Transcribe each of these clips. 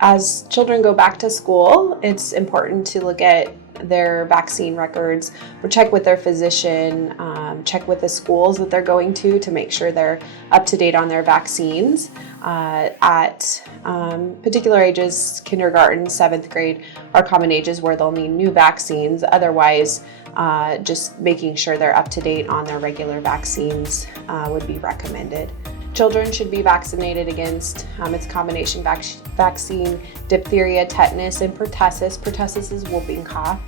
As children go back to school, it's important to look at their vaccine records or check with their physician, check with the schools that they're going to make sure they're up to date on their vaccines. At particular ages, kindergarten, 7th grade, are common ages where they'll need new vaccines. Otherwise, just making sure they're up to date on their regular vaccines would be recommended. Children should be vaccinated against its combination vaccine, diphtheria, tetanus, and pertussis. Pertussis is whooping cough,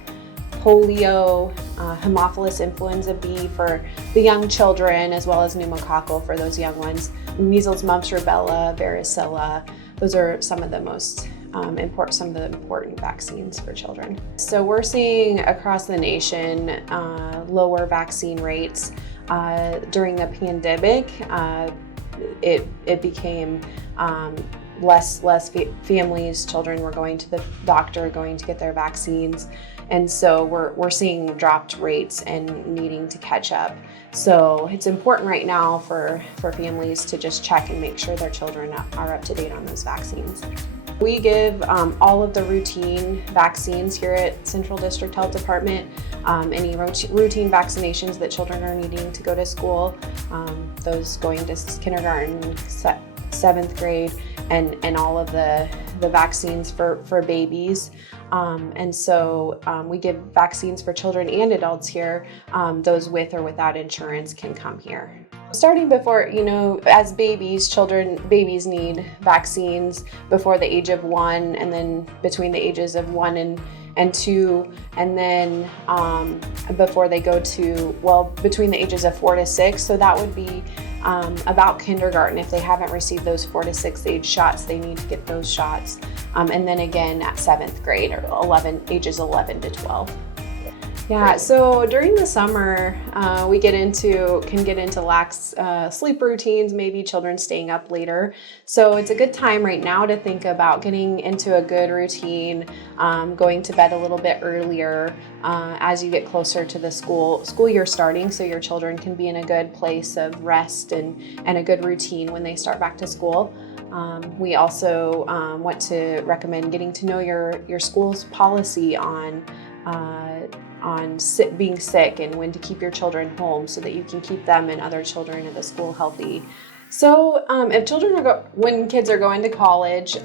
polio, Haemophilus influenza B for the young children, as well as pneumococcal for those young ones, measles, mumps, rubella, varicella. Those are some of the most important vaccines for children. So we're seeing across the nation lower vaccine rates. During the pandemic, it became less families, children were going to the doctor, going to get their vaccines. And so we're seeing dropped rates and needing to catch up. So it's important right now for families to just check and make sure their children are up to date on those vaccines. We give all of the routine vaccines here at Central District Health Department. Any routine vaccinations that children are needing to go to school, those going to kindergarten, 7th grade, and all of the vaccines for babies. And so we give vaccines for children and adults here. Those with or without insurance can come here. Starting before, as babies need vaccines before the age of 1, and then between the ages of 1 and 2, and then before they go between the ages of 4 to 6. So that would be about kindergarten. If they haven't received those 4 to 6 age shots, they need to get those shots. And then again at 7th grade, or ages 11 to 12. Yeah, so during the summer, we can get into lax sleep routines, maybe children staying up later. So it's a good time right now to think about getting into a good routine, going to bed a little bit earlier as you get closer to the school year starting, so your children can be in a good place of rest and a good routine when they start back to school. We also want to recommend getting to know your school's policy on being sick and when to keep your children home so that you can keep them and other children at the school healthy. So if when kids are going to college,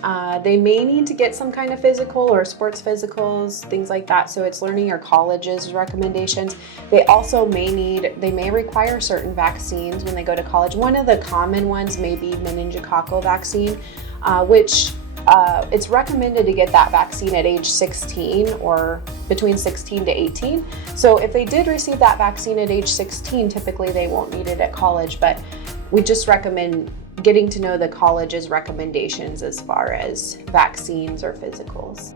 they may need to get some kind of physical or sports physicals, things like that. So it's learning your college's recommendations. They also may require certain vaccines when they go to college. One of the common ones may be meningococcal vaccine, which it's recommended to get that vaccine at age 16 or between 16 to 18. So if they did receive that vaccine at age 16, typically they won't need it at college, but we just recommend getting to know the college's recommendations as far as vaccines or physicals.